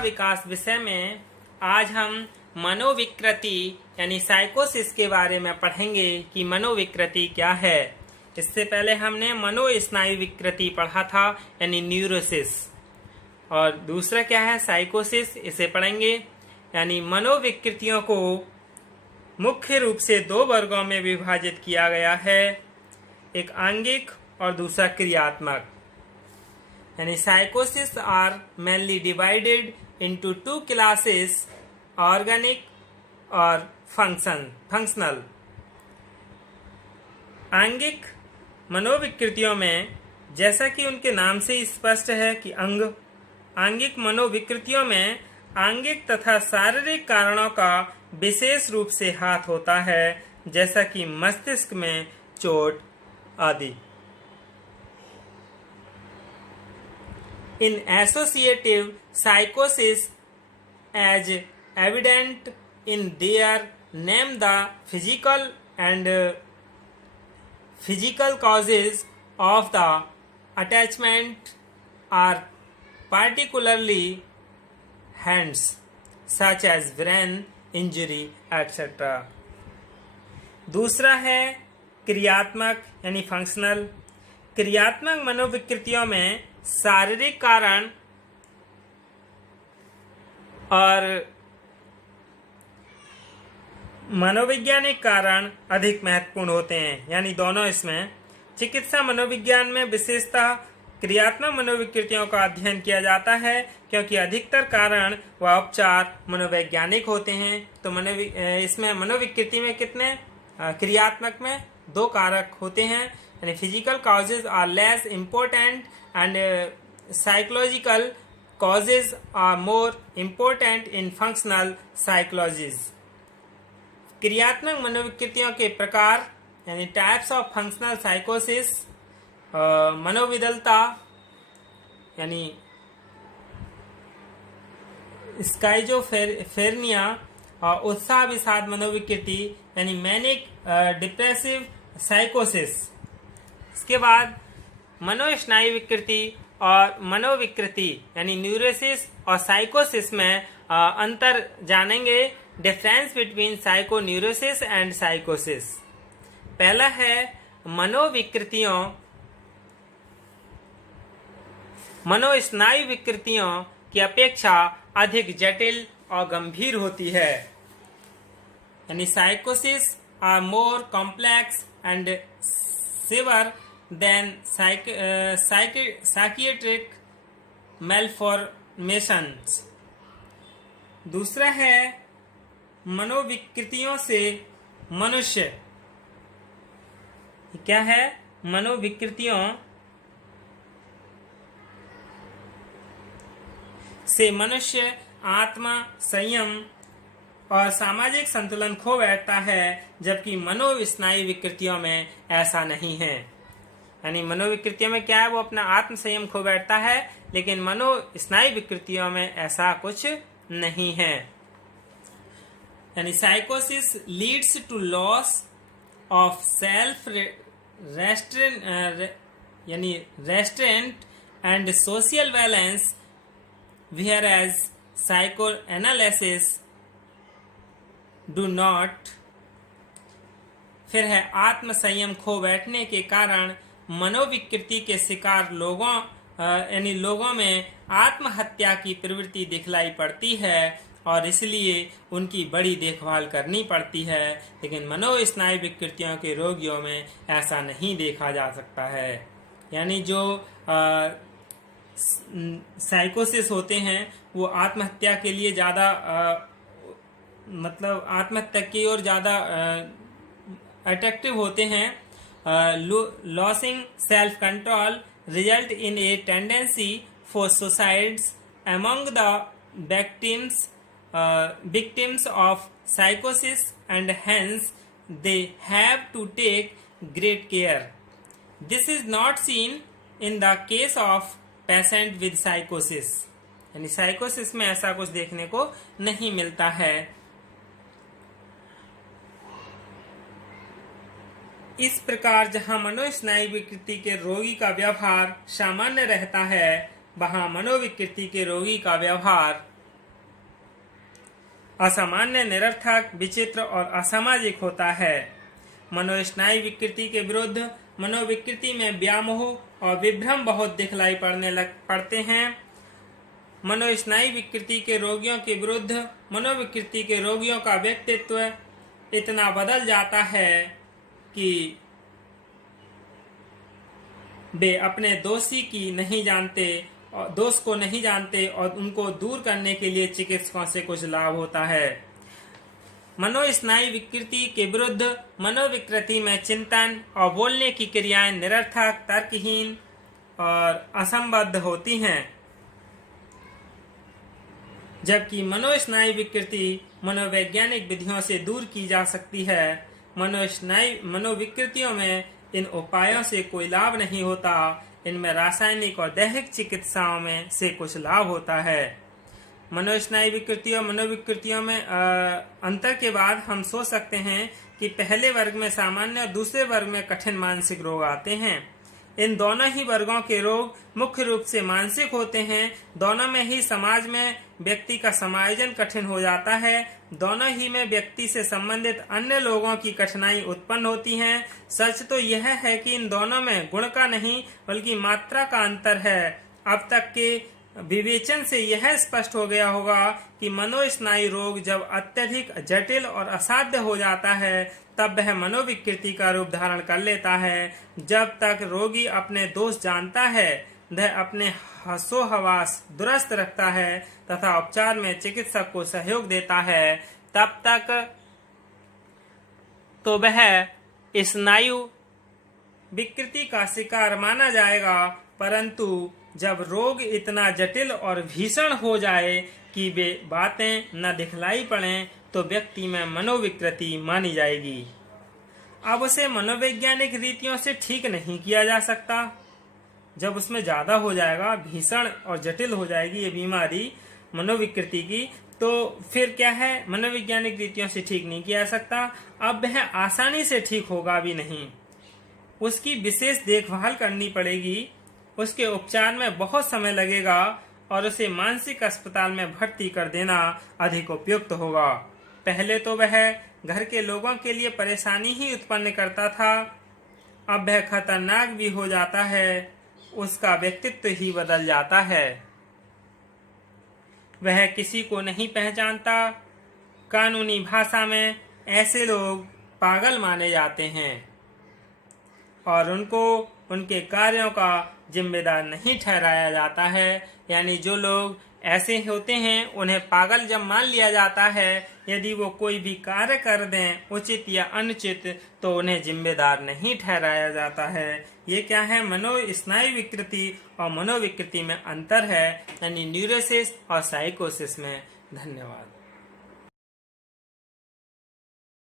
विकास विषय में आज हम मनोविकृति यानी साइकोसिस के बारे में पढ़ेंगे कि मनोविकृति क्या है। इससे पहले हमने मनोस्नायु विकृति पढ़ा था यानी न्यूरोसिस, और दूसरा क्या है साइकोसिस, इसे पढ़ेंगे। यानी मनोविकृतियों को मुख्य रूप से दो वर्गों में विभाजित किया गया है, एक आंगिक और दूसरा क्रियात्मक। यानी साइकोसिस are mainly divided into two classes, organic और फंक्शनल। आंगिक मनोविकृतियों में, जैसा कि उनके नाम से ही स्पष्ट है कि आंगिक मनोविकृतियों में आंगिक तथा शारीरिक कारणों का विशेष रूप से हाथ होता है, जैसा कि मस्तिष्क में चोट आदि। In associative psychosis, as evident in their name, the physical causes of the attachment are particularly hands, such as brain injury, etc. दूसरा है क्रियात्मक यानी फंक्शनल। क्रियात्मक मनोविकृतियों में शारीरिक कारण और मनोवैज्ञानिक कारण अधिक महत्वपूर्ण होते हैं, यानी दोनों इसमें। चिकित्सा मनोविज्ञान में विशेषतः क्रियात्मक मनोविकृतियों का अध्ययन किया जाता है, क्योंकि अधिकतर कारण व उपचार मनोवैज्ञानिक होते हैं। तो इसमें मनोविकृति में कितने, क्रियात्मक में दो कारक होते हैं, यानी physical causes are less important and psychological causes are more important in functional psychologies. क्रियात्मक मनोविकृतियों के प्रकार यानी टाइप्स ऑफ फंक्शनल साइकोसिस, मनोविदलता यानी स्काइजोफ्रेनिया और उत्साह विषाद मनोविकृति यानी मैनिक डिप्रेसिव साइकोसिस। इसके बाद मनोस्नायु विकृति और मनोविकृति यानी न्यूरोसिस और साइकोसिस में अंतर जानेंगे। डिफरेंस बिटवीन साइकोन्यूरोसिस एंड साइकोसिस। पहला है मनोस्नायु विकृतियों की अपेक्षा अधिक जटिल और गंभीर होती है, यानी साइकोसिस are more complex and severe than psychiatric malformations. दूसरा है मनोविकृतियों से मनुष्य, क्या है, मनोविकृतियों से मनुष्य आत्मा, संयम और सामाजिक संतुलन खो बैठता है, जबकि मनोस्नायु विकृतियों में ऐसा नहीं है। यानी मनोविकृतियों में क्या है, वो अपना आत्म संयम खो बैठता है, लेकिन मनोस्नायु विकृतियों में ऐसा कुछ नहीं है। यानी साइकोसिस leads to loss of self restraint and social balance, whereas psychoanalysis do not। फिर है आत्म संयम खो बैठने के कारण मनोविकृति के शिकार लोगों में आत्महत्या की प्रवृत्ति दिखलाई पड़ती है, और इसलिए उनकी बड़ी देखभाल करनी पड़ती है, लेकिन मनोस्नायु विकृतियों के रोगियों में ऐसा नहीं देखा जा सकता है। यानी जो साइकोसिस होते हैं वो आत्महत्या के लिए ज़्यादा आत्महत्या की ओर ज़्यादा अट्रैक्टिव होते हैं। Losing self control result in a tendency for suicides among the victims of psychosis, and hence they have to take great care. This is not seen in the case of patient with psychosis. यानी साइकोसिस में ऐसा कुछ देखने को नहीं मिलता है। इस प्रकार जहां मनोस्नायु विकृति के रोगी का व्यवहार सामान्य रहता है, वहां मनोविकृति के रोगी का व्यवहार असामान्य, निरर्थक, विचित्र और असामाजिक होता है। मनोस्नायु विकृति के विरुद्ध मनोविकृति में व्यामोह और विभ्रम बहुत दिखलाई पड़ते हैं। मनोस्नायु विकृति के रोगियों के विरुद्ध मनोविकृति के रोगियों का व्यक्तित्व इतना बदल जाता है कि वे अपने दोष को नहीं जानते और उनको दूर करने के लिए चिकित्सकों से कुछ लाभ होता है। मनोस्नायु विकृति के विरुद्ध मनोविकृति में चिंतन और बोलने की क्रियाएं निरर्थक, तर्कहीन और असंबद्ध होती हैं, जबकि मनोस्नायु विकृति मनोवैज्ञानिक विधियों से दूर की जा सकती है। मनोविकृतियों में इन उपायों से कोई लाभ नहीं होता, इनमें रासायनिक और दैहिक चिकित्साओं में से कुछ लाभ होता है। मनोस्नायु विकृति और मनोविकृतियों में अंतर के बाद हम सोच सकते हैं कि पहले वर्ग में सामान्य और दूसरे वर्ग में कठिन मानसिक रोग आते हैं। इन दोनों ही वर्गों के रोग मुख्य रूप से मानसिक होते हैं। दोनों में ही समाज में व्यक्ति का समायोजन कठिन हो जाता है। दोनों ही में व्यक्ति से संबंधित अन्य लोगों की कठिनाई उत्पन्न होती है। सच तो यह है कि इन दोनों में गुण का नहीं बल्कि मात्रा का अंतर है। अब तक के विवेचन से यह स्पष्ट हो गया होगा कि मनोस्नायु रोग जब अत्यधिक जटिल और असाध्य हो जाता है तब वह मनोविकृति का रूप धारण कर लेता है। जब तक रोगी अपने दोष जानता है, वह अपने हसोहवास दुरुस्त रखता है तथा उपचार में चिकित्सक को सहयोग देता है, तब तक तो वह स्नायु विकृति का शिकार माना जाएगा। परंतु जब रोग इतना जटिल और भीषण हो जाए कि वे बातें न दिखलाई पड़ें तो व्यक्ति में मनोविकृति मानी जाएगी। अब उसे मनोवैज्ञानिक रीतियों से ठीक नहीं किया जा सकता। जब उसमें ज्यादा हो जाएगा, भीषण और जटिल हो जाएगी ये बीमारी मनोविकृति की, तो फिर क्या है, मनोवैज्ञानिक रीतियों से ठीक नहीं किया जा सकता। अब वह आसानी से ठीक होगा भी नहीं, उसकी विशेष देखभाल करनी पड़ेगी, उसके उपचार में बहुत समय लगेगा और उसे मानसिक अस्पताल में भर्ती कर देना अधिक उपयुक्त होगा। पहले तो वह घर के लोगों के लिए परेशानी ही उत्पन्न करता था, अब वह खतरनाक भी हो जाता है, उसका व्यक्तित्व ही बदल जाता है। वह किसी को नहीं पहचानता। कानूनी भाषा में ऐसे लोग पागल माने जाते हैं और उनको उनके कार्यों का जिम्मेदार नहीं ठहराया जाता है। यानी जो लोग ऐसे होते हैं उन्हें पागल जब मान लिया जाता है, यदि वो कोई भी कार्य कर दें उचित या अनुचित तो उन्हें जिम्मेदार नहीं ठहराया जाता है। ये क्या है, मनोस्नायु विकृति और मनोविकृति में अंतर है, यानी न्यूरोसिस और साइकोसिस में। धन्यवाद।